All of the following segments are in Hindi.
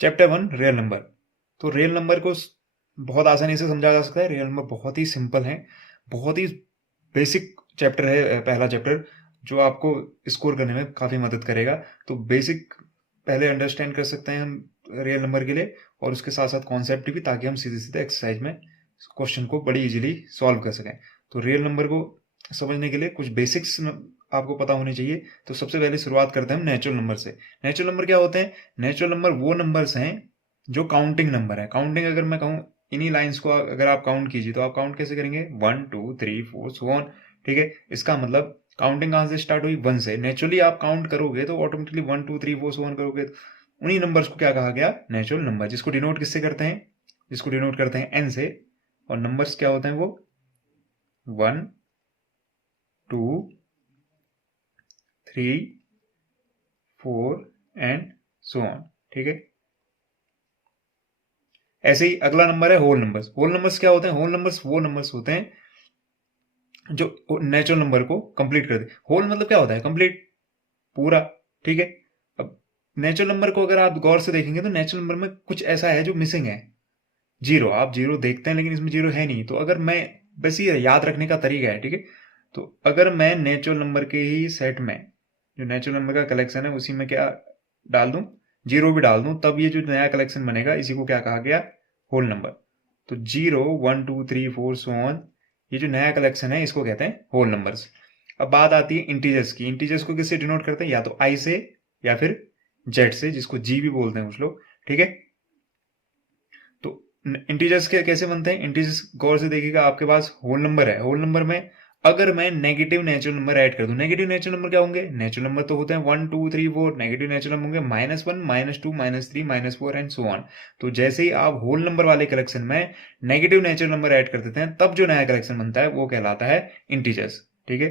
Chapter 1 real number. तो रियल नंबर को बहुत आसानी से समझा जा सकता है। रियल नंबर बहुत ही सिंपल है, बहुत ही बेसिक चैप्टर है, पहला चैप्टर जो आपको स्कोर करने में काफ़ी मदद करेगा। तो बेसिक पहले अंडरस्टैंड कर सकते हैं हम रियल नंबर के लिए, और उसके साथ साथ कॉन्सेप्ट भी, ताकि हम सीधे सीधे एक्सरसाइज में क्वेश्चन को बड़ी इजीली सॉल्व कर सकें। तो रियल नंबर को समझने के लिए कुछ बेसिक्स आपको पता होने चाहिए। तो सबसे पहले शुरुआत करते हैं हम नेचुरल नंबर से। नेचुरल नंबर क्या होते हैं? नेचुरल नंबर वो नंबर्स हैं जो काउंटिंग नंबर है। काउंटिंग अगर मैं कहूँ, इन्हीं लाइंस को अगर आप काउंट कीजिए, तो आप काउंट कैसे करेंगे? 1 2 3 4 सो ऑन। ठीक है, इसका मतलब काउंटिंग कहाँ से स्टार्ट हुई? 1 से। नेचुरली आप काउंट करोगे तो ऑटोमेटिकली 1 2 3 4 सो ऑन करोगे, तो उन्हीं नंबर्स को क्या कहा गया? Natural number. जिसको डिनोट किससे करते हैं? जिसको डिनोट करते हैं एन से। और नंबर्स क्या होते हैं? वो 1 2 3 4 एंड सो ऑन। ठीक है, ऐसे ही अगला नंबर है होल नंबर्स। होल नंबर्स क्या होते हैं? होल नंबर्स वो नंबर्स होते हैं जो नेचुरल नंबर को कंप्लीट कर दे। होल मतलब क्या होता है? कंप्लीट, पूरा। ठीक है, अब नेचुरल नंबर को अगर आप गौर से देखेंगे तो नेचुरल नंबर में कुछ ऐसा है जो मिसिंग है। जीरो, आप जीरो देखते हैं लेकिन इसमें जीरो है नहीं। तो अगर मैं, बस ये याद रखने का तरीका है। ठीक है, तो अगर मैं नेचुरल नंबर के ही सेट में, जो नेचुरल नंबर का कलेक्शन है, उसी में क्या डाल दूं? जीरो भी डाल दूं, तब ये जो नया कलेक्शन बनेगा, इसी को क्या कहा गया? Whole number. तो 0 1 2 3 4 सो ऑन, ये जो नया कलेक्शन है इसको कहते हैं होल नंबर्स। अब बात आती है इंटीजर्स की। इंटीजर्स को किससे डिनोट करते हैं? या तो आई से या फिर जेड से, जिसको जी भी बोलते हैं कुछ लोग। ठीक है, तो इंटीजर्स के कैसे बनते हैं? इंटीजर्स गौर से देखिएगा, आपके पास होल नंबर है। होल नंबर में अगर मैं नेगेटिव नेचुरल नंबर ऐड कर दूं, नेगेटिव नेचुरल नंबर क्या होंगे? नेचुरल नंबर तो होते हैं 1 2 3 4, नेगेटिव नेचुरल नंबर होंगे -1 -2 -3 -4 एंड सो ऑन। तो जैसे ही आप होल नंबर वाले कलेक्शन में नेगेटिव नेचुरल नंबर ऐड कर देते हैं, तब जो नया कलेक्शन बनता है वो कहलाता है इंटीजर्स। ठीक है,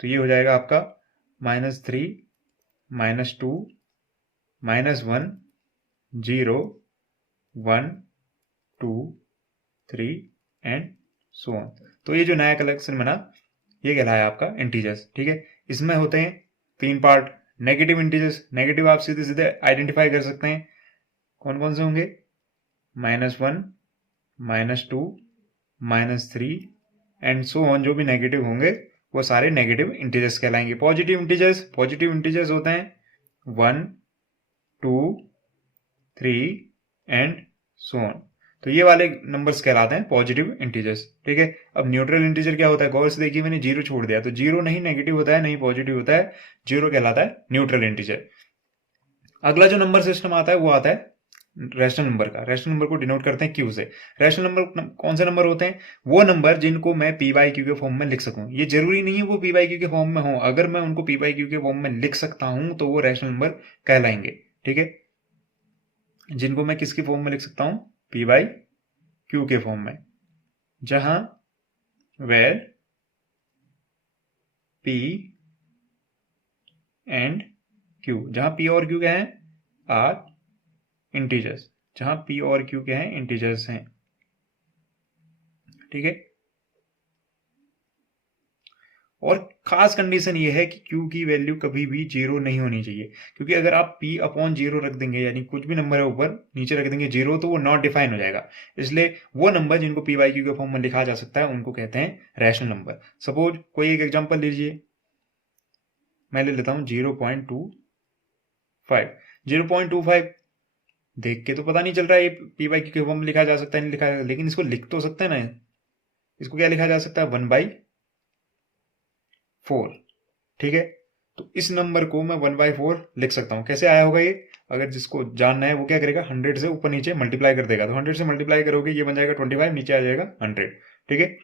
तो ये हो जाएगा आपका -3 -2 -1 0 1 2 3 एंड सो ऑन। तो ये जो नया कलेक्शन बना, ये कहलाया आपका इंटीजर्स। ठीक है, इसमें होते हैं 3 पार्ट। नेगेटिव इंटीजर्स, नेगेटिव आप सीधे सीधे आइडेंटिफाई कर सकते हैं। कौन कौन से होंगे? -1 -2 -3 एंड सो ऑन। जो भी नेगेटिव होंगे वो सारे नेगेटिव इंटीजर्स कहलाएंगे। पॉजिटिव इंटीजर्स, पॉजिटिव इंटीजर्स होते हैं 1 2 3 एंड सो ऑन। तो ये वाले नंबर्स कहलाते हैं पॉजिटिव इंटीजर्स। ठीक है, अब न्यूट्रल इंटीजर क्या होता है? गौर से देखिए, मैंने जीरो छोड़ दिया, तो जीरो नहीं नेगेटिव होता है नहीं पॉजिटिव होता है, जीरो कहलाता है न्यूट्रल इंटीजर। अगला जो नंबर सिस्टम आता है वो आता है रैशनल नंबर का। रैशनल नंबर को डिनोट करते हैं क्यू से। रैशनल नंबर कौन से नंबर होते हैं? वो नंबर जिनको मैं पी बाई क्यू के फॉर्म में लिख सकूं। ये जरूरी नहीं है वो पी बाई क्यू के फॉर्म में हो, अगर मैं उनको पी बाई क्यू के फॉर्म में लिख सकता हूं तो वो रैशनल नंबर कहलाएंगे। ठीक है, जिनको मैं किसकी फॉर्म में लिख सकता हूं? पी बाई क्यू के फॉर्म में, जहां वेर पी एंड क्यू, जहां पी और क्यू क्या है? Are integers. जहां पी और क्यू क्या है? इंटीजर्स हैं। ठीक है, और खास कंडीशन ये है कि क्यू की वैल्यू कभी भी जीरो नहीं होनी चाहिए, क्योंकि अगर आप पी अपॉन जीरो रख देंगे, यानी कुछ भी नंबर है ऊपर नीचे रख देंगे जीरो, तो वो नॉट डिफाइन हो जाएगा। इसलिए वो नंबर जिनको पी वाई क्यू के फॉर्म में लिखा जा सकता है उनको कहते हैं रैशनल नंबर। सपोज कोई एक एग्जांपल लीजिए, मैं ले लेता हूं 0.25। 0.25 देख के तो पता नहीं चल रहा है ये पी वाई क्यू के फॉर्म में लिखा जा सकता है नहीं लिखा, लेकिन इसको लिख तो सकते हैं ना। इसको क्या लिखा जा सकता है? 1/4। ठीक है, तो इस नंबर को मैं 1/4 लिख सकता हूं। कैसे आया होगा ये? अगर जिसको जानना है वो क्या करेगा? 100 से ऊपर नीचे मल्टीप्लाई कर देगा। तो 100 से मल्टीप्लाई करोगे, ये बन जाएगा 25, नीचे आ जाएगा 100। ठीक है,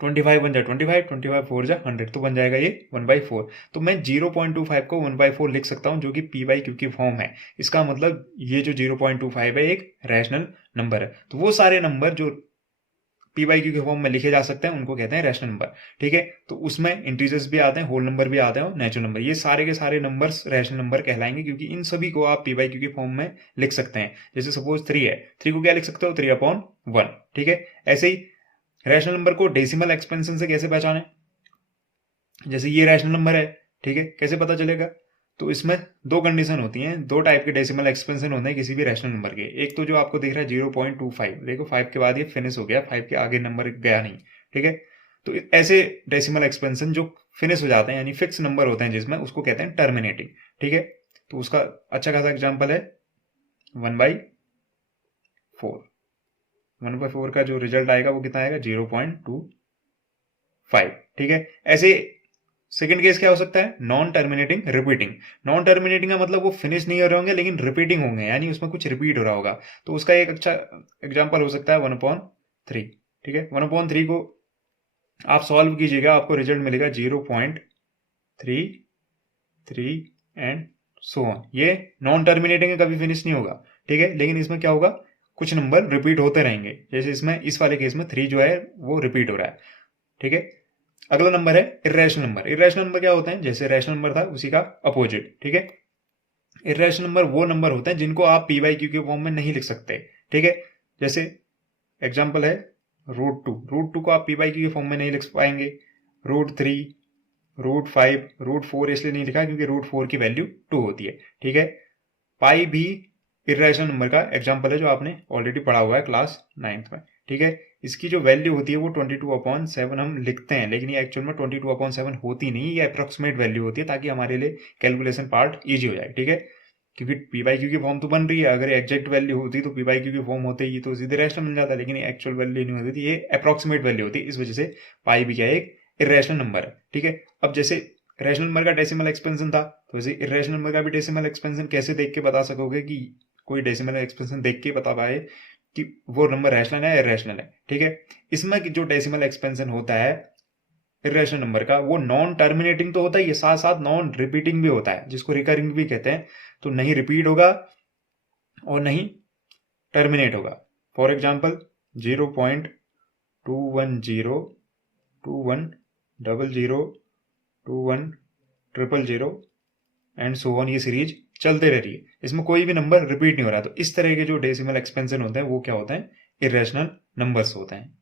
25 बन जाए 25, 25 4 जा 100, तो बन जाएगा ये 1/4। तो मैं 0.25 को 1/4 लिख सकता हूं, जो कि पी बाई क्यू की फॉर्म है। इसका मतलब ये जो 0.25 है एक रैशनल नंबर है। तो वो सारे नंबर जो पी बाई क्यू के फॉर्म में लिखे जा सकते हैं उनको कहते हैं रैशनल नंबर। ठीक है, तो उसमें इंटीजर्स भी आते हैं, होल नंबर भी आते हैं और नेचुरल नंबर। ये सारे के सारे नंबर्स रैशनल नंबर कहलाएंगे, क्योंकि इन सभी को आप पी बाई क्यू के फॉर्म में लिख सकते हैं। जैसे सपोज 3 है, 3 को क्या लिख सकते हो? 3/1। ठीक है, ऐसे ही रैशनल नंबर को डेसिमल एक्सपेंशन से कैसे पहचाने? जैसे ये रैशनल नंबर है, ठीक है, कैसे पता चलेगा? तो इसमें दो कंडीशन होती हैं, दो टाइप के डेसिमल एक्सपेंशन होते हैं किसी भी रैशनल नंबर के। एक तो जो आपको दिख रहा है 0.25, देखो 5 के बाद ये फिनिश हो गया, 5 के आगे नंबर गया नहीं, ठीक है। तो ऐसे डेसिमल एक्सपेंशन जो फिनिश हो जाते हैं यानी फिक्स नंबर होते हैं जिसमें, उसको कहते हैं टर्मिनेटिंग, ठीक है। तो उसका अच्छा खासा एग्जाम्पल है 1/4। 1/4 का जो रिजल्ट आएगा वो कितना आएगा, 0.25, ठीक है। ऐसे सेकंड केस क्या हो सकता है, non terminating repeating. Non terminating का मतलब वो फिनिश नहीं हो रहे होंगे लेकिन रिपीटिंग होंगे, यानी उसमें कुछ रिपीट हो रहा होगा। तो उसका एक अच्छा एग्जांपल हो सकता है 1/3, ठीक है। 1/3 को आप सॉल्व कीजिएगा, आपको रिजल्ट मिलेगा 0.33 एंड सो ऑन। ये नॉन टर्मिनेटिंग है, कभी फिनिश नहीं होगा, ठीक है। लेकिन इसमें क्या होगा, कुछ नंबर रिपीट होते रहेंगे, जैसे इसमें इस वाले केस में 3 जो है वो रिपीट हो रहा है, ठीक है। अगला नंबर है इर्रेशनल नंबर। इर्रेशनल नंबर क्या होते हैं, जैसे रैशनल नंबर था उसी का अपोजिट, ठीक है। इर्रेशनल नंबर वो नंबर होते हैं जिनको आप पी बाई क्यू के फॉर्म में नहीं लिख सकते, ठीक है। जैसे एग्जांपल है √2। √2 को आप पी बाई क्यू के फॉर्म में नहीं लिख पाएंगे। √3, √5, √4 इसलिए नहीं लिखा क्योंकि √4 की वैल्यू 2 होती है, ठीक है। पाई भी इर्रेशनल नंबर का एग्जाम्पल है जो आपने ऑलरेडी पढ़ा हुआ है क्लास 9th में, ठीक है। इसकी जो वैल्यू होती है वो 22/7 हम लिखते हैं, लेकिन ये एक्चुअल में 22/7 होती नहीं, ये अप्रोक्सीमेट वैल्यू होती है ताकि हमारे लिए कैलकुलेशन पार्ट ईजी हो जाए, ठीक है। क्योंकि पी बाई क्यू की फॉर्म तो बन रही है, अगर एग्जैक्ट वैल्यू होती तो पी बाई क्यू की फॉर्म होते ही तो सीधे रैशनल मिल जाता, लेकिन ये एक्चुअल वैल्यू नहीं होती थी, ये अप्रोक्सीमेट वैल्यू होती है। इस वजह से पाई भी क्या है, एक इर्रेशनल नंबर है, ठीक है। अब जैसे रैशनल नंबर का डेसिमल एक्सपेंशन था, तो वैसे इर्रेशनल नंबर का भी डेसिमल एक्सपेंशन कैसे देख के बता सकोगे कि कोई डेसिमल एक्सपेंशन देख के बता पाए कि वो नंबर रैशनल है या इर्रेशनल है, ठीक है। इसमें जो डेसिमल एक्सपेंशन होता है इर्रेशनल नंबर का, वो नॉन टर्मिनेटिंग तो होता ही है, साथ साथ नॉन रिपीटिंग भी होता है, जिसको रिकरिंग भी कहते हैं। तो नहीं रिपीट होगा और नहीं टर्मिनेट होगा। For example 0.210021002100 and so on, ये सीरीज चलते रह रही है, इसमें कोई भी नंबर रिपीट नहीं हो रहा। तो इस तरह के जो डेसिमल एक्सपेंशन होते हैं वो क्या होते हैं, इर्रेशनल नंबर्स होते हैं।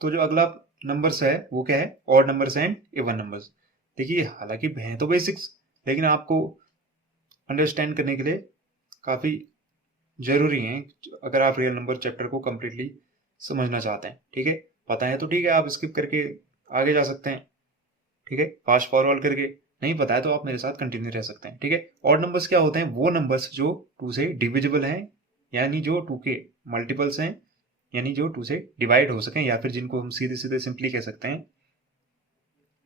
तो जो अगला नंबर्स है वो क्या है, odd numbers and even numbers. देखिए हालांकि हैं तो बेसिक्स, लेकिन आपको अंडरस्टैंड करने के लिए काफ़ी ज़रूरी हैं अगर आप रियल नंबर चैप्टर को कम्प्लीटली समझना चाहते हैं, ठीक है। पता है तो ठीक है, आप स्किप करके आगे जा सकते हैं, ठीक है, फास्ट फॉरवर्ड करके। नहीं पता है तो आप मेरे साथ कंटिन्यू रह सकते हैं, ठीक है। ऑड नंबर्स क्या होते हैं, वो नंबर्स जो 2 से डिविजिबल हैं, यानी जो 2 के मल्टीपल्स हैं, यानी जो 2 से डिवाइड हो सकें, या फिर जिनको हम सीधे सीधे सिंपली कह सकते हैं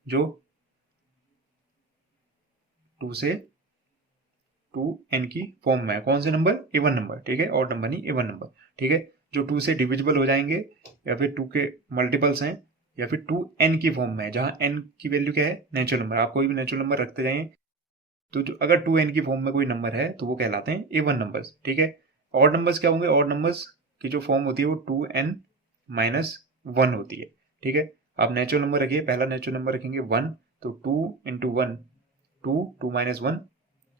जो 2 से 2n की फॉर्म में है। कौन से नंबर, इवन नंबर, ठीक है। ऑड नंबर नहीं, इवन नंबर, ठीक है। जो 2 से डिविजिबल हो जाएंगे, या फिर 2 के मल्टीपल्स हैं, या फिर 2n की फॉर्म में है, जहां n की वैल्यू क्या है, नेचुरल नंबर। आप कोई भी नेचुरल नंबर रखते जाइए, तो जो अगर 2n की फॉर्म में कोई नंबर है तो वो कहलाते हैं इवन नंबर्स, ठीक है। ऑड नंबर्स क्या होंगे, ऑड नंबर्स की जो फॉर्म होती है वो 2n-1 होती है, ठीक है। आप नेचुरल नंबर रखिए, पहला नेचुरल नंबर रखेंगे 1, तो 2 × 1 2, 2 - 1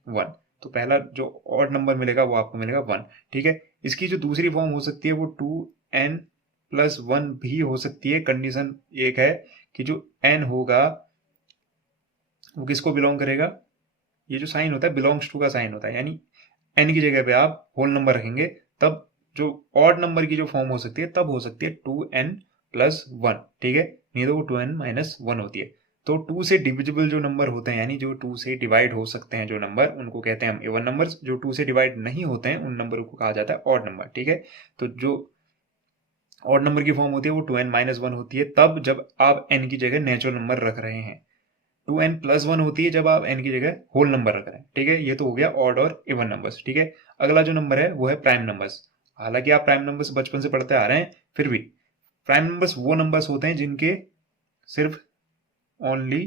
1, तो पहला जो ऑड नंबर मिलेगा वो आपको मिलेगा 1, ठीक है। इसकी जो दूसरी फॉर्म हो सकती है वो 2n+1 भी हो सकती है। कंडीशन एक है कि जो n होगा वो किसको बिलोंग करेगा, ये जो साइन होता है बिलोंग्स टू का साइन होता है, यानी n की जगह पे आप होल नंबर रखेंगे, तब जो ऑड नंबर की जो फॉर्म हो सकती है तब हो सकती है 2n+1, ठीक है। नहीं तो वो 2n-1 होती है। तो 2 से डिविजिबल जो नंबर होते हैं, यानी जो 2 से डिवाइड हो सकते हैं जो नंबर, उनको कहते हैं हम इवन नंबर्स। जो 2 से डिवाइड नहीं होते हैं उन नंबरों को कहा जाता है ऑड नंबर, ठीक है। तो जो ऑड नंबर की फॉर्म होती है वो 2n-1 होती है तब जब आप n की जगह नेचुरल नंबर रख रहे हैं। 2n+1 होती है जब आप n की जगह होल नंबर रख रहे हैं, ठीक है। ये तो हो गया ऑड और इवन नंबर्स, ठीक है। अगला जो नंबर है वो है प्राइम नंबर्स। हालांकि आप प्राइम नंबर्स बचपन से पढ़ते आ रहे हैं, फिर भी प्राइम नंबर्स वो नंबर्स होते हैं जिनके सिर्फ ओनली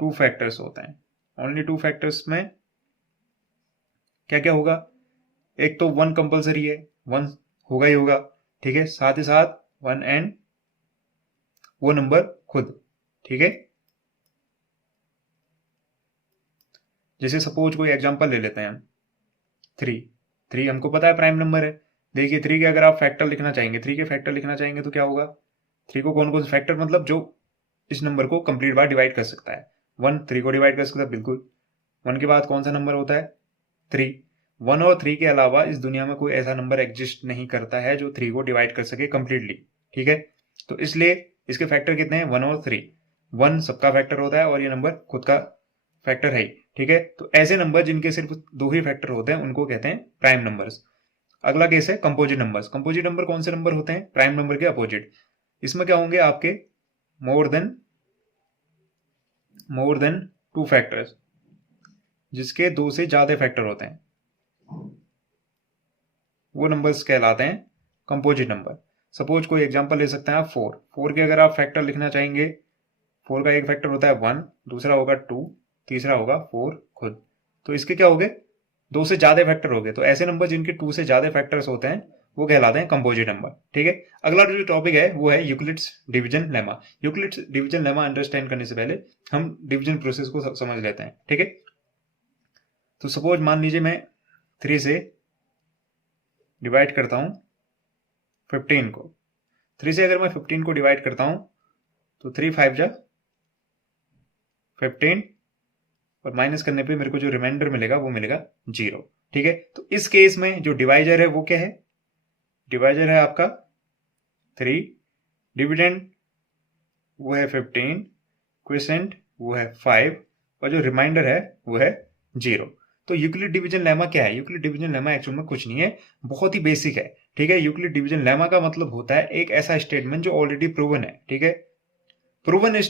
2 फैक्टर्स होते हैं। ओनली 2 फैक्टर्स में क्या क्या होगा, एक तो 1 कंपलसरी है, 1 होगा ही होगा, ठीक है। साथ ही साथ 1 एंड वो नंबर खुद, ठीक है। जैसे सपोज कोई एग्जांपल ले लेते हैं हम 3। हमको पता है प्राइम नंबर है। देखिए 3 के अगर आप फैक्टर लिखना चाहेंगे, 3 के फैक्टर लिखना चाहेंगे तो क्या होगा, 3 को कौन कौन से फैक्टर, मतलब जो इस नंबर को कंप्लीट बार डिवाइड कर सकता है। 1 3 को डिवाइड कर सकता है, बिल्कुल। 1 के बाद कौन सा नंबर होता है? 3। 1 और 3 के अलावा इस दुनिया में कोई ऐसा नंबर एग्जिस्ट नहीं करता है जो 3 को डिवाइड कर सके कंप्लीटली, ठीक है। तो इसलिए इसके फैक्टर कितने हैं? 1 और 3। 1 सबका फैक्टर होता है और ये नंबर खुद का फैक्टर है ही, ठीक है। तो ऐसे नंबर जिनके सिर्फ 2 ही फैक्टर होते हैं उनको कहते हैं प्राइम नंबर्स। अगला केस है कंपोजिट नंबर्स। कंपोजिट नंबर कौन से नंबर होते हैं? प्राइम नंबर के अपोजिट। इसमें क्या होंगे आपके? मोर देन 2 फैक्टर्स, जिसके 2 से ज्यादा फैक्टर होते हैं, वो नंबर्स कहलाते हैं कंपोजिट नंबर। सपोज कोई एग्जांपल ले सकते हैं आप 4। 4 के अगर आप फैक्टर लिखना चाहेंगे, 4 का एक फैक्टर होता है 1, दूसरा होगा 2, तीसरा होगा 4 खुद। तो इसके क्या हो गए? 2 से ज्यादा फैक्टर हो गए। तो ऐसे नंबर जिनके 2 से ज्यादा फैक्टर्स होते हैं वो कहलाते हैं कंपोजिट नंबर, ठीक है। अगला जो टॉपिक है वो है Euclid's division lemma. Euclid's division lemma understand करने से पहले हम डिवीजन प्रोसेस को समझ लेते हैं, ठीक है। तो सपोज मान लीजिए मैं 3 से डिवाइड करता हूं 15 को। 3 से अगर मैं 15 को डिवाइड करता हूं तो 3 5 जा 15 और माइनस करने पे मेरे को जो रिमाइंडर मिलेगा वो मिलेगा 0, ठीक है। तो इस केस में जो डिवाइजर है वो क्या है? डिवाइजर है आपका 3, डिविडेंड वो है 15, क्विसेंट वो है 5 और जो रिमाइंडर है वो है 0। तो यूक्लिड डिवीजन लेमा क्या है? यूक्लिड डिवीजन लेमा एक्चुअल में कुछ नहीं है, बहुत ही बेसिक है, ठीक है। यूक्लिड डिवीजन लेमा का मतलब होता है एक ऐसा स्टेटमेंट जो ऑलरेडी प्रूवन है, ठीक है। प्रूवन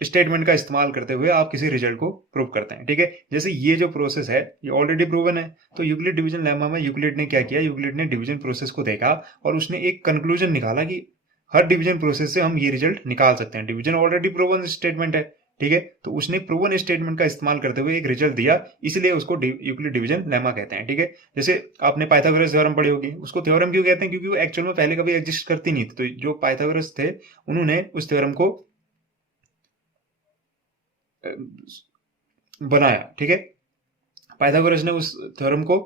स्टेटमेंट का इस्तेमाल करते हुए आप किसी रिजल्ट को प्रूव करते हैं, ठीक है। जैसे ये जो प्रोसेस है ये ऑलरेडी प्रूवन है। तो यूक्लिड डिवीजन लेमा में यूक्लिड ने क्या किया? यूक्लिड ने डिवीजन प्रोसेस को देखा और उसने एक कंक्लूजन निकाला कि हर डिवीजन प्रोसेस से हम ये रिजल्ट निकाल सकते हैं। डिवीजन ऑलरेडी प्रूवन स्टेटमेंट है, ठीक है। तो उसने प्रूवन स्टेटमेंट का इस्तेमाल करते हुए एक रिजल्ट दिया, इसलिए उसको यूक्लिड डिवीजन लेमा कहते हैं, ठीक है। जैसे आपने पाइथागोरस थ्योरम पढ़ी होगी, उसको थ्योरम क्यों कहते हैं? क्योंकि वो एक्चुअल में पहले कभी एग्जिस्ट करती नहीं थी। तो जो पाइथागोरस थे उन्होंने उस थ्योरम को बनाया, ठीक है। पाइथागोरस ने उस थ्योरम को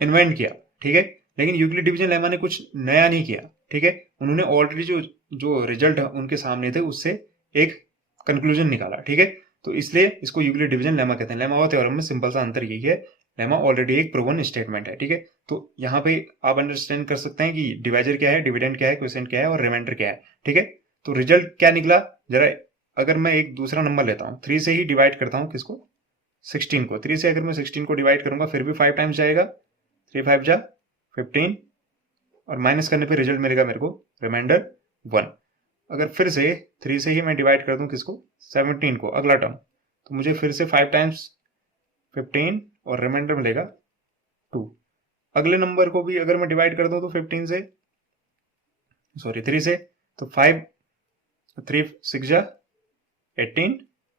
इन्वेंट किया, ठीक है। लेकिन यूक्लिड डिवीजन लेमा ने कुछ नया नहीं किया, ठीक है। उन्होंने ऑलरेडी जो रिजल्ट उनके सामने थे उससे एक कंक्लूजन निकाला, ठीक है। तो इसलिए इसको यूक्लिड डिवीजन लेमा कहते हैं। लेमा और थ्योरम में सिंपल सा अंतर यही है, लेमा ऑलरेडी एक प्रूवन स्टेटमेंट है, ठीक है। तो यहाँ पे आप अंडरस्टैंड कर सकते हैं कि डिवाइजर क्या है, डिविडेंड क्या है, क्वोशिएंट क्या है और रिमाइंडर क्या है, ठीक है। तो रिजल्ट क्या निकला जरा, अगर मैं एक दूसरा नंबर लेता हूं, 3 से ही डिवाइड करता हूं किसको? 16 को। 3 से अगर मैं 16 को डिवाइड करूंगा फिर भी 5 टाइम्स जाएगा, 3 5 जा 15 और माइनस करने पे रिजल्ट मिलेगा मेरे को रिमाइंडर 1। अगर फिर से 3 से ही मैं डिवाइड कर दूं किसको? 17 को, अगला टर्म, तो मुझे फिर से 5 टाइम्स 15 और रिमाइंडर मिलेगा 2। अगले नंबर को भी अगर मैं डिवाइड कर दूं तो 15 से, सॉरी 3 से, तो 5 3 6 जा 18,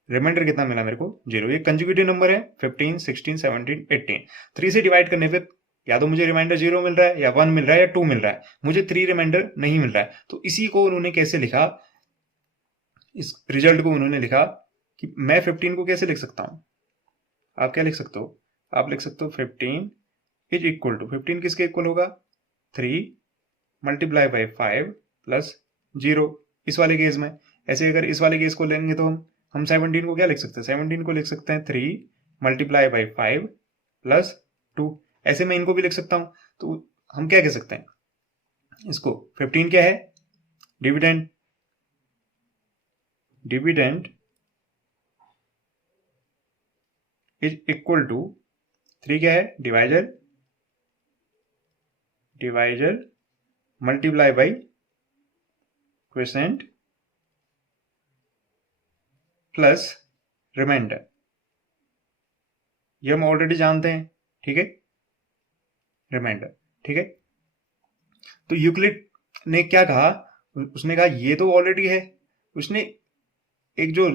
रिमाइंडर कितना मिला मेरे को? 0। ये कंजुगेटिव नंबर है, 15 16 17 18। 3 से डिवाइड करने पे या तो मुझे रिमाइंडर 0 मिल रहा है या 1 मिल रहा है या 2 मिल रहा है, मुझे 3 रिमाइंडर नहीं मिल रहा है। तो इसी को उन्होंने कैसे लिखा, इस रिजल्ट को उन्होंने लिखा कि मैं 15 को कैसे लिख सकता हूं? आप क्या लिख सकते हो? आप लिख सकते हो 15 इज इक्वल टू, 15 किसके इक्वल होगा? 3 मल्टीप्लाई बाई 5 प्लस 0, इस वाले केस में। ऐसे अगर इस वाले केस को लेंगे तो हम 17 को क्या लिख सकते हैं? 17 को लिख सकते हैं 3 मल्टीप्लाई बाई 5 प्लस 2। ऐसे मैं इनको भी लिख सकता हूं। तो हम क्या कह सकते हैं इसको? 15 क्या है? Dividend, dividend is equal to 3 क्या है? Divisor, divisor multiply by quotient plus remainder. ये हम ऑलरेडी जानते हैं, ठीक है, रिमाइंडर, ठीक है। तो यूक्लिड ने क्या कहा? उसने कहा ये तो ऑलरेडी है। उसने एक जो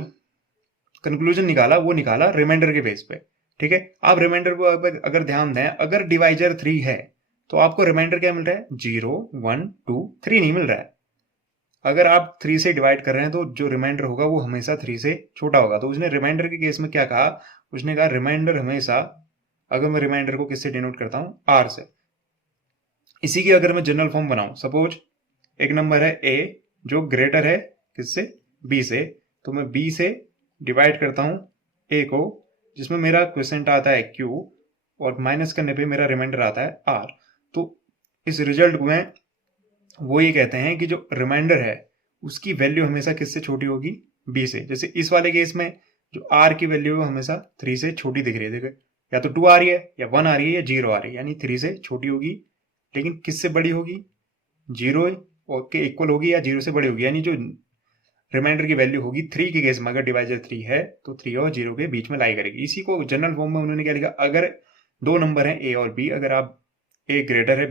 कंक्लूजन निकाला वो निकाला रिमाइंडर के बेस पे, ठीक है। आप रिमाइंडर को अगर ध्यान दें, अगर डिवाइजर 3 है तो आपको रिमाइंडर क्या मिल रहा है? 0 1 2 3 नहीं मिल रहा है। अगर आप 3 से डिवाइड कर रहे हैं तो जो रिमाइंडर होगा वो हमेशा 3 से छोटा होगा। तो उसने रिमाइंडर के केस में क्या कहा? उसने कहा रिमाइंडर हमेशा, अगर मैं रिमाइंडर को किससे डिनोट करता हूं? आर से। इसी की अगर मैं जनरल फॉर्म बनाऊं, सपोज एक नंबर है ए जो ग्रेटर है किससे, बी से। तो मैं बी से डिवाइड करता हूं ए को, जिसमें मेरा क्वेश्चन आता है क्यू, और माइनस करने पे मेरा रिमाइंडर आता है आर। तो इस रिजल्ट में वो ये कहते हैं कि जो रिमाइंडर है उसकी वैल्यू हमेशा किससे छोटी होगी, बी से। जैसे इस वाले केस में जो आर की वैल्यू है हमेशा 3 से छोटी दिख रही है, देखो या तो 2 आ रही है, या 1 आ रही है, या 0 आ रही है, यानी 3 से छोटी होगी। लेकिन किससे बड़ी होगी, 0 और के इक्वल होगी या 0 से बड़ी होगी। यानी जो रिमाइंडर की वैल्यू होगी 3 के केस में, अगर डिवाइजर 3 है तो 3 और 0 के बीच में लाई करेगी। इसी को जनरल फॉर्म में उन्होंने क्या लिखा, अगर दो नंबर हैं ए और बी, अगर आप ए ग्रेटर है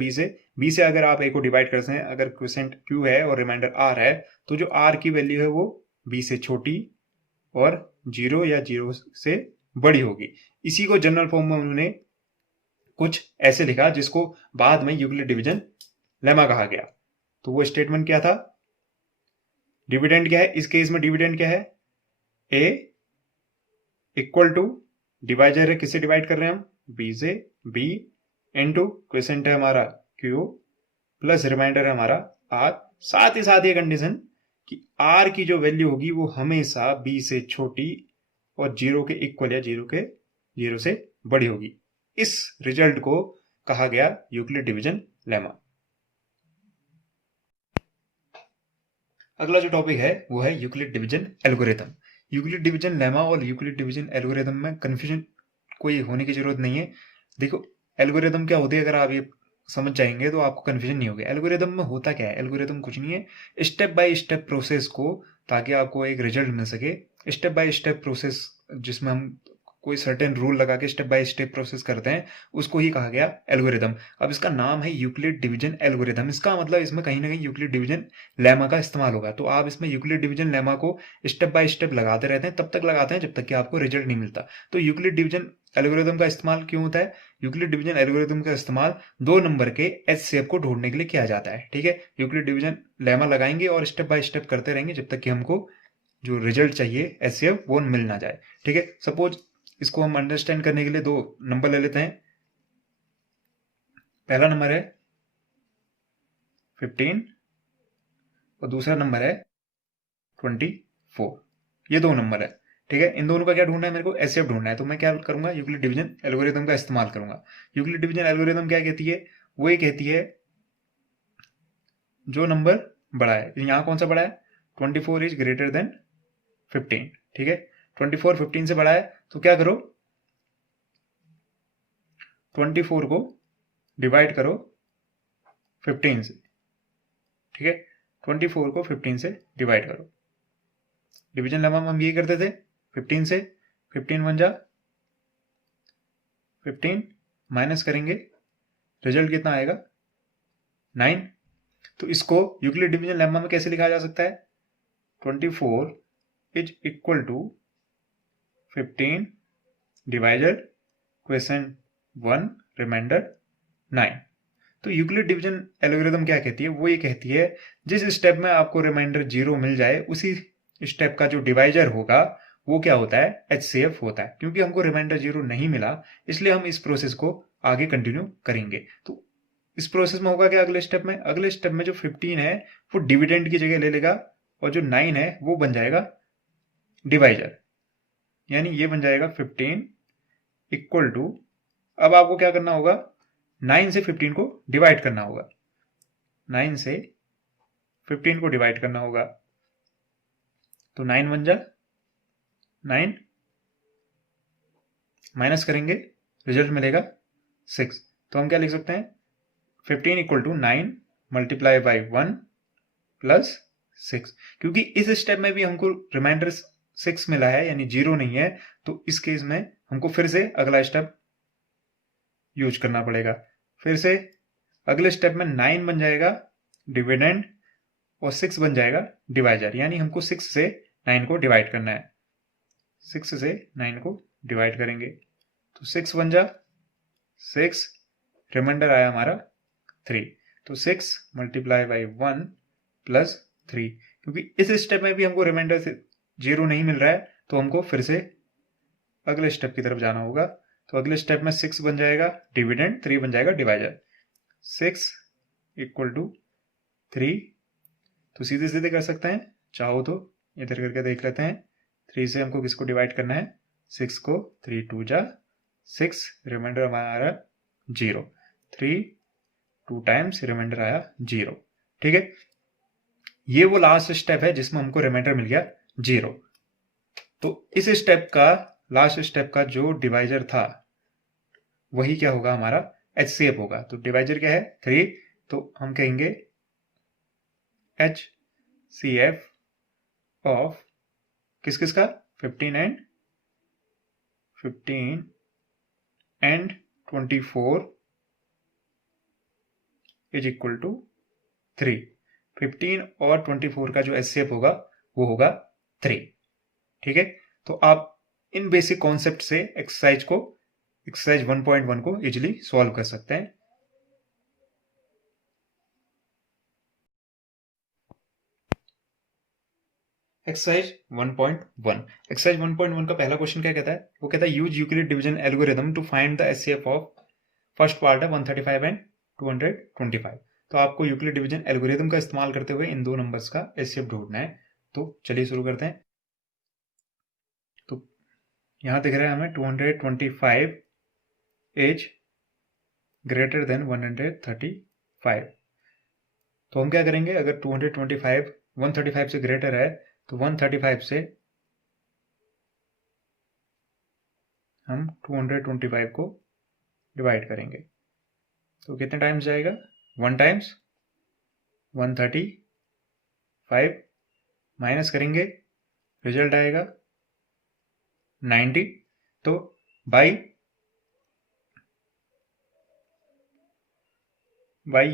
बी से अगर आप ए को डिवाइड करते हैं, अगर क्वेश्चन क्यू है और रिमाइंडर आर है, तो जो आर की वैल्यू है वो बी से छोटी और 0 या 0 से बड़ी होगी। इसी को जनरल फॉर्म में उन्होंने कुछ ऐसे लिखा, जिसको बाद में यूक्लिड डिवीजन लेमा कहा गया। तो वो स्टेटमेंट क्या था, डिविडेंड क्या है इस केस में, डिविडेंड क्या है, ए इक्वल टू डिवाइजर है, किससे डिवाइड कर रहे हैं हम, बी से, बी इनटू क्वेश्चन है हमारा क्यू प्लस रिमाइंडर है हमारा आर। साथ ही साथ ये कंडीशन कि आर की जो वैल्यू होगी वो हमेशा बी से छोटी और 0 के इक्वल या 0 से बड़ी होगी। इस रिजल्ट को कहा गया यूक्लिड डिवीजन लेमा। अगला जो टॉपिक है वो है Euclid division algorithm. Euclid division lemma और यूक्लिड डिवीजन एल्गोरिथम में कंफ्यूजन कोई होने की जरूरत नहीं है। देखो एल्गोरिथम क्या होती है, अगर आप ये समझ जाएंगे तो आपको कंफ्यूजन नहीं होगी। एल्गोरिथम में होता क्या है, एल्गोरिथम कुछ नहीं है, स्टेप बाय स्टेप प्रोसेस को, ताकि आपको एक रिजल्ट मिल सके, स्टेप बाय स्टेप प्रोसेस जिसमें हम कोई सर्टेन रूल लगा के स्टेप बाय स्टेप प्रोसेस करते हैं, उसको ही कहा गया एल्गोरिथम। अब इसका नाम है यूक्लिड डिवीजन एल्गोरिथम, इसका मतलब इसमें कहीं ना कहीं यूक्लिड डिवीजन लेमा का इस्तेमाल होगा। तो आप इसमें यूक्लिड डिवीजन लेमा को स्टेप बाय स्टेप लगाते रहते हैं, तब तक लगाते हैं जब तक कि आपको रिजल्ट नहीं मिलता। तो यूक्लिड डिवीजन एल्गोरिथम का इस्तेमाल क्यों होता है, यूक्लिड डिवीजन एल्गोरिथम का इस्तेमाल दो नंबर के एचसीएफ को ढूंढने के लिए किया जाता है। ठीक है, यूक्लिड डिवीजन लेमा लगाएंगे और स्टेप बाय स्टेप करते रहेंगे जब तक कि हमको जो रिजल्ट चाहिए एचसीएफ वो मिल ना जाए। ठीक है, सपोज इसको हम अंडरस्टैंड करने के लिए दो नंबर ले लेते हैं। पहला नंबर है 15 और दूसरा नंबर है 24। ये दो नंबर है। ठीक है, इन दोनों का क्या ढूंढना है, मेरे को एचसीएफ ढूंढना है। तो मैं क्या करूंगा, यूक्लिड डिवीजन एल्गोरिथम का इस्तेमाल करूंगा। यूक्लिड डिवीजन एल्गोरिथम क्या कहती है, वो ये कहती है जो नंबर बड़ा है, यहां कौन सा बड़ा है, 24 इज ग्रेटर देन 15। ठीक है, 24 15 से बड़ा है, तो क्या करो, 24 को डिवाइड करो 15 से। ठीक है, 24 को 15 से डिवाइड करो। डिवीजन लेमा में हम ये करते थे, 15 से 15 बन जा 15 माइनस करेंगे, रिजल्ट कितना आएगा 9। तो इसको यूक्लिड डिवीजन लेमा में कैसे लिखा जा सकता है, 24 is equal to 15 divided question 1 remainder 9। तो यूक्लिड डिवीजन एल्गोरिथम क्या कहती है, वो ये कहती है जिस स्टेप में आपको रिमाइंडर 0 मिल जाए, उसी स्टेप का जो डिवाइजर होगा वो क्या होता है, एचसीएफ होता है। क्योंकि हमको रिमाइंडर 0 नहीं मिला, इसलिए हम इस प्रोसेस को आगे कंटिन्यू करेंगे। तो इस प्रोसेस में होगा क्या, अगले स्टेप में जो 15 है वो डिविडेंड की जगह ले लेगा, और जो 9 है वो बन जाएगा डिवाइजर। यानी ये बन जाएगा 15 इक्वल टू, अब आपको क्या करना होगा, 9 से 15 को डिवाइड करना होगा, 9 से 15 को डिवाइड करना होगा। तो 9 बन जा 9 माइनस करेंगे, रिजल्ट मिलेगा 6। तो हम क्या लिख सकते हैं, 15 equal to 9 multiply by 1 plus 6। क्योंकि इस स्टेप में भी हमको रिमाइंडर 6 मिला है, यानी 0 नहीं है, तो इस केस में हमको फिर से अगला स्टेप यूज करना पड़ेगा। फिर से अगले स्टेप में 9 बन जाएगा डिविडेंड और 6 बन जाएगा डिवाइजर। यानी हमको 6 से 9 को डिवाइड करना है, 6 से 9 को डिवाइड करेंगे तो 6 बन जा 6, रिमाइंडर आया हमारा 3। तो 6 मल्टीप्लाई बाई 1 प्लस 3। क्योंकि इस स्टेप में भी हमको रिमाइंडर से 0 नहीं मिल रहा है, तो हमको फिर से अगले स्टेप की तरफ जाना होगा। तो अगले स्टेप में 6 बन जाएगा डिविडेंड, 3 बन जाएगा डिवाइजर। 6 इक्वल टू 3 तो सीधे सीधे कर सकते हैं, चाहो तो इधर करके देख लेते हैं। 3 से हमको किसको डिवाइड करना है, 6 को। 3 2 जा 6, रिमाइंडर हमारा 0। 3 2 टाइम्स रिमाइंडर आया 0। ठीक है, ये वो लास्ट स्टेप है जिसमें हमको रिमाइंडर मिल गया 0। तो इस स्टेप का, लास्ट स्टेप का जो डिवाइजर था वही क्या होगा, हमारा HCF होगा। तो डिवाइजर क्या है, 3, तो हम कहेंगे HCF ऑफ किस किस का, 15 एंड 24 इज इक्वल टू 3। 15 और 24 का जो HCF होगा वो होगा 3। ठीक है, तो आप इन बेसिक कॉन्सेप्ट से एक्सरसाइज 1.1 को इजिली सॉल्व कर सकते हैं। एक्सरसाइज 1.1, एक्सरसाइज 1.1 का पहला क्वेश्चन क्या कहता है, वो कहता है use Euclid division algorithm to find the HCF of, first part है 135 एंड 225। तो आपको यूक्लिड डिवीजन एल्गोरिथम का इस्तेमाल करते हुए इन दो नंबर्स का HCF ढूंढना है। तो चलिए शुरू करते हैं। तो यहां दिख रहा है हमें 225 एज ग्रेटर देन 135। तो हम क्या करेंगे, अगर 225 135 से ग्रेटर है तो 135 से हम 225 को डिवाइड करेंगे। तो कितने टाइम्स जाएगा, 1 टाइम्स 135, माइनस करेंगे, रिजल्ट आएगा 90। तो बाई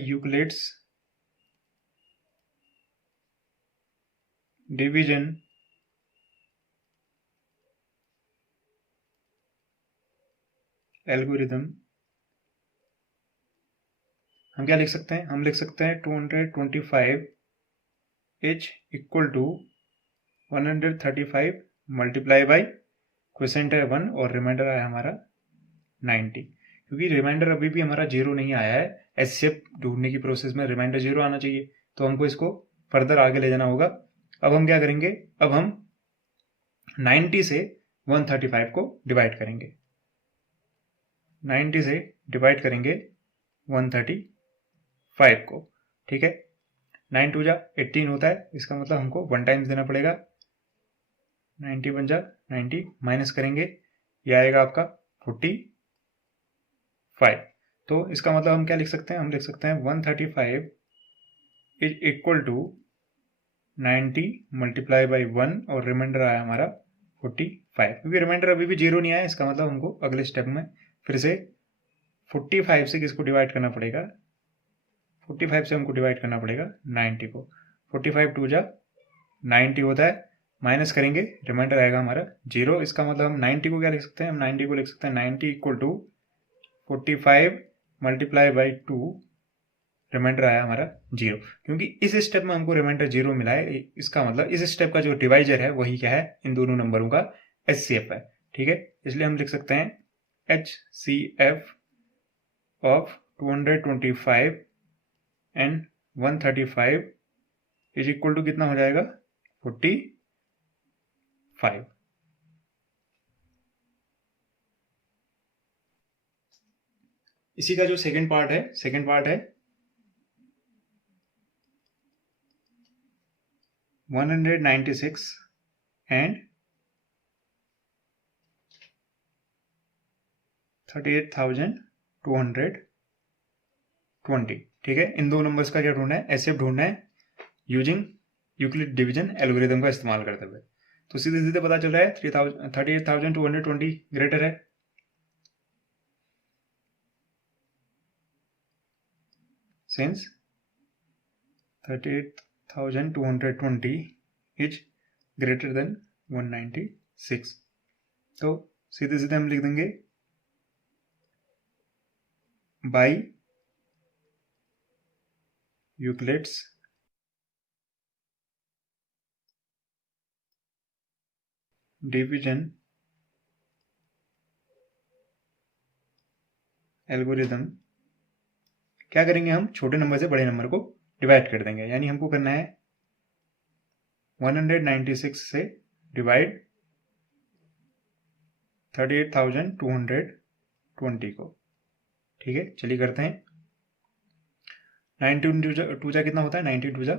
यूक्लिड्स डिवीजन एल्गोरिथम हम क्या लिख सकते हैं, हम लिख सकते हैं 225 is equal to 135 multiply by question है 1 और रिमाइंडर आया हमारा 90। क्योंकि रिमाइंडर अभी भी हमारा 0 नहीं आया है, HCF ढूंढने की प्रोसेस में रिमाइंडर 0 आना चाहिए, तो हमको इसको फर्दर आगे ले जाना होगा। अब हम क्या करेंगे, अब हम 90 से 135 को डिवाइड करेंगे, 90 से डिवाइड करेंगे 135 को। ठीक है, 9 2 जा 18 होता है, इसका मतलब हमको 1 टाइम्स देना पड़ेगा। 90 बन जा 90, माइनस करेंगे, ये आएगा आपका 45। तो इसका मतलब हम क्या लिख सकते हैं, हम लिख सकते हैं 135 is equal to 90 multiply by 1 और रिमाइंडर आया हमारा 45। क्योंकि रिमाइंडर अभी भी 0 नहीं आया, इसका मतलब हमको अगले स्टेप में फिर से 45 से किसको डिवाइड करना पड़ेगा, 45 से हमको डिवाइड करना पड़ेगा 90 को। 45 2 जा 90 होता है, माइनस करेंगे, रिमाइंडर आएगा हमारा 0। इसका मतलब हम 90 को क्या लिख सकते हैं, हम 90 को लिख सकते हैं 90 equal to 45 multiply by 2, remainder आया हमारा 0। क्योंकि इस स्टेप में हमको रिमाइंडर 0 मिला है, इसका मतलब इस स्टेप का जो डिवाइजर है वही क्या है, इन दोनों नंबरों का HCF है। ठीक है, इसलिए हम लिख सकते हैं HCF of 225 and 135 is equal to कितना हो जाएगा, 45। इसी का जो सेकंड पार्ट है 196 एंड 38,220। ठीक है, इन दो नंबर्स का क्या ढूंढना है, HCF ढूंढना है यूजिंग यूक्लिड डिवीजन एल्गोरिथम का इस्तेमाल करते हुए। तो सीधे सीधे पता चल रहा है 38,220 ग्रेटर है, सिंस 38,220 इज ग्रेटर देन 196। तो सीधे सीधे हम लिख देंगे बाई यूक्लिड्स डिवीजन एल्गोरिथम क्या करेंगे, हम छोटे नंबर से बड़े नंबर को डिवाइड कर देंगे। यानी हमको करना है 196 से डिवाइड 38,220 को। ठीक है, चलिए करते हैं। 19 टू जा कितना होता है, 19 टू जा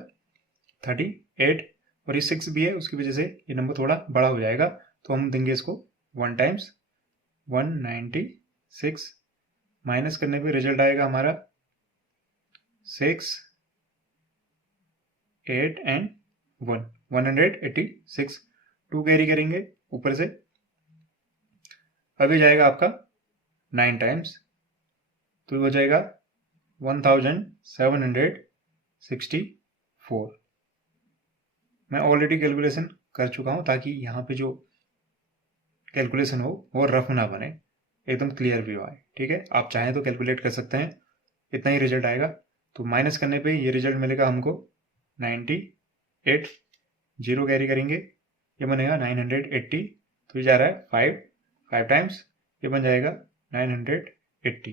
38, और ये 6 भी है, उसकी वजह से ये नंबर थोड़ा बड़ा हो जाएगा, तो हम देंगे इसको 1 टाइम्स 196, माइनस करने पे रिजल्ट आएगा हमारा 6, 8 एंड 1, 186। 2 कैरी करेंगे ऊपर से, अभी जाएगा आपका 9 टाइम्स, तो ये हो जाएगा 1764। मैं ऑलरेडी कैलकुलेशन कर चुका हूं, ताकि यहाँ पे जो कैलकुलेशन हो वो रफ ना बने, एकदम क्लियर भी आए। ठीक है, आप चाहें तो कैलकुलेट कर सकते हैं, इतना ही रिजल्ट आएगा। तो माइनस करने पे ये रिजल्ट मिलेगा हमको 98, 0 कैरी करेंगे, ये बनेगा 980, तो ये जा रहा है 5 टाइम्स, ये बन जाएगा 980।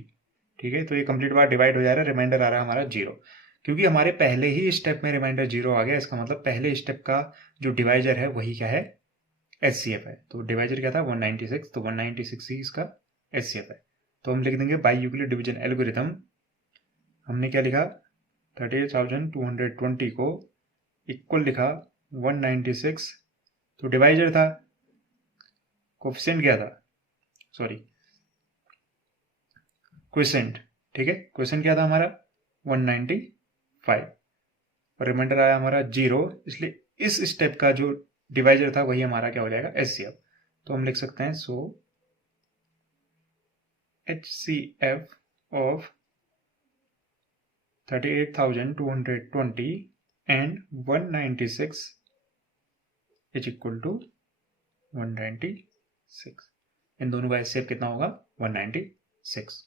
ठीक है, तो ये कंप्लीट बार डिवाइड हो जा रहा है, रिमाइंडर आ रहा है हमारा 0। क्योंकि हमारे पहले ही स्टेप में रिमाइंडर 0 आ गया, इसका मतलब पहले स्टेप का जो डिवाइजर है वही क्या है, HCF है। तो डिवाइजर क्या था, 196, तो 196 ही इसका HCF है। तो हम लिख देंगे बाई यूक्लिड डिवीजन एल्गोरिथम, हमने क्या लिखा, 38,220 को इक्वल लिखा 196, तो डिवाइजर था, कोफिशिएंट क्या था, सॉरी क्विसेंट। ठीक है, क्विसेंट क्या था हमारा 195, और रिमाइंडर आया हमारा 0, इसलिए इस स्टेप का जो डिवाइजर था वही हमारा क्या हो जाएगा, HCF। तो हम लिख सकते हैं so HCF of 38,220 and 196 is equal to 196। इन दोनों का HCF कितना होगा, 196।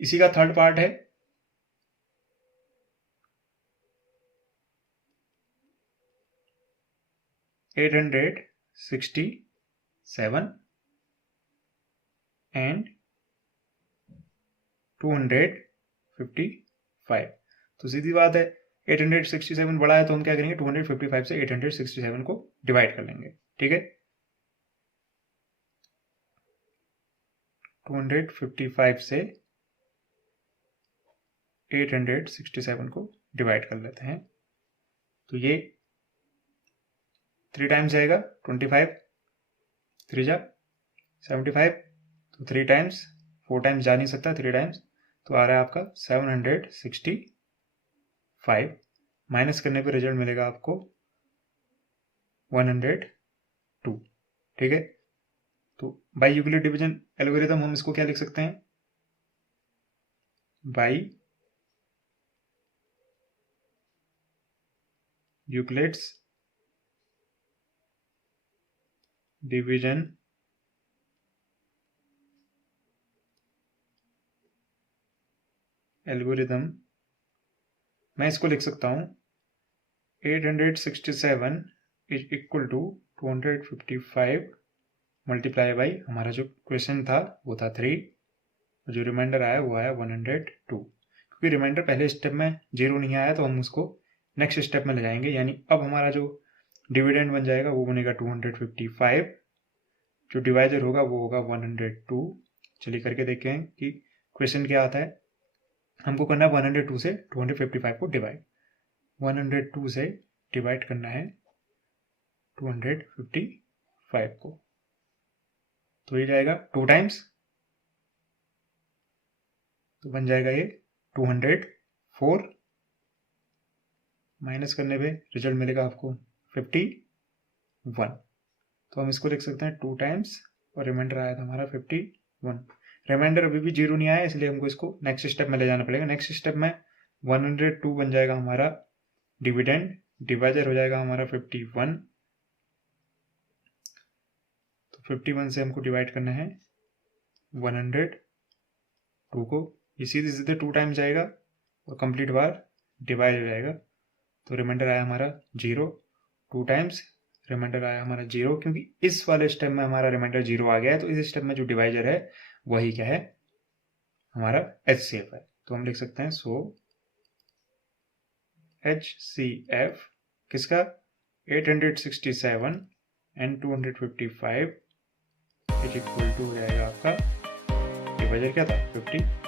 इसी का थर्ड पार्ट है 867 एंड 255। तो सीधी बात है, 867 बड़ा है, तो हम क्या करेंगे, 255 से 867 को डिवाइड कर लेंगे। ठीक है, 255 से 867 को डिवाइड कर लेते हैं, तो ये 3 टाइम्स जाएगा, 25, 3 जा 75, तो 3 टाइम्स, 4 टाइम्स जा नहीं सकता, 3 टाइम्स, तो आ रहा है आपका 765, माइनस करने पे रिजल्ट मिलेगा आपको 102। ठीक है, तो बाई यूक्लिड डिवीजन एल्गोरिथम हम इसको क्या लिख सकते हैं, बाई यूक्लिड्स डिवीजन एल्गोरिथम, मैं इसको लिख सकता हूं 867 is equal to 255 multiply by हमारा जो क्वेश्चन था वो था 3, जो रिमाइंडर आया वो आया 102। क्योंकि रिमाइंडर पहले स्टेप में 0 नहीं आया, तो हम उसको नेक्स्ट स्टेप में ले जाएंगे, यानी अब हमारा जो डिविडेंड बन जाएगा वो बनेगा 255, जो डिवाइजर होगा वो होगा 102। चलिए करके देखें कि क्वेश्चन क्या आता है। हमको करना है 102 से 255 को डिवाइड, 102 से डिवाइड करना है 255 को, तो ये जाएगा 2 टाइम्स, तो बन जाएगा ये 204, माइनस करने पे रिजल्ट मिलेगा आपको 51। तो हम इसको लिख सकते हैं 2 टाइम्स, और रिमाइंडर आया था हमारा 51। रिमाइंडर अभी भी 0 नहीं आया, इसलिए हमको इसको नेक्स्ट स्टेप में ले जाना पड़ेगा। नेक्स्ट स्टेप में 102 बन जाएगा हमारा डिविडेंड, डिवाइजर हो जाएगा हमारा 51, तो 51 से हमको डिवाइड करना है 102 को, ये सीधे सीधे 2 टाइम्स जाएगा और कंप्लीट बार डिवाइड हो जाएगा, तो रिमाइंडर आया हमारा 0, 2 टाइम्स, रिमाइंडर आया हमारा 0, क्योंकि इस वाले स्टेप में हमारा रिमाइंडर 0 आ गया है, तो इस स्टेप में जो डिवाइजर है वही क्या है, हमारा HCF है। तो हम लिख सकते हैं सो HCF किसका 867 एंड 255 इज इक्वल टू हो जाएगा आपका, ये वजह क्या था 50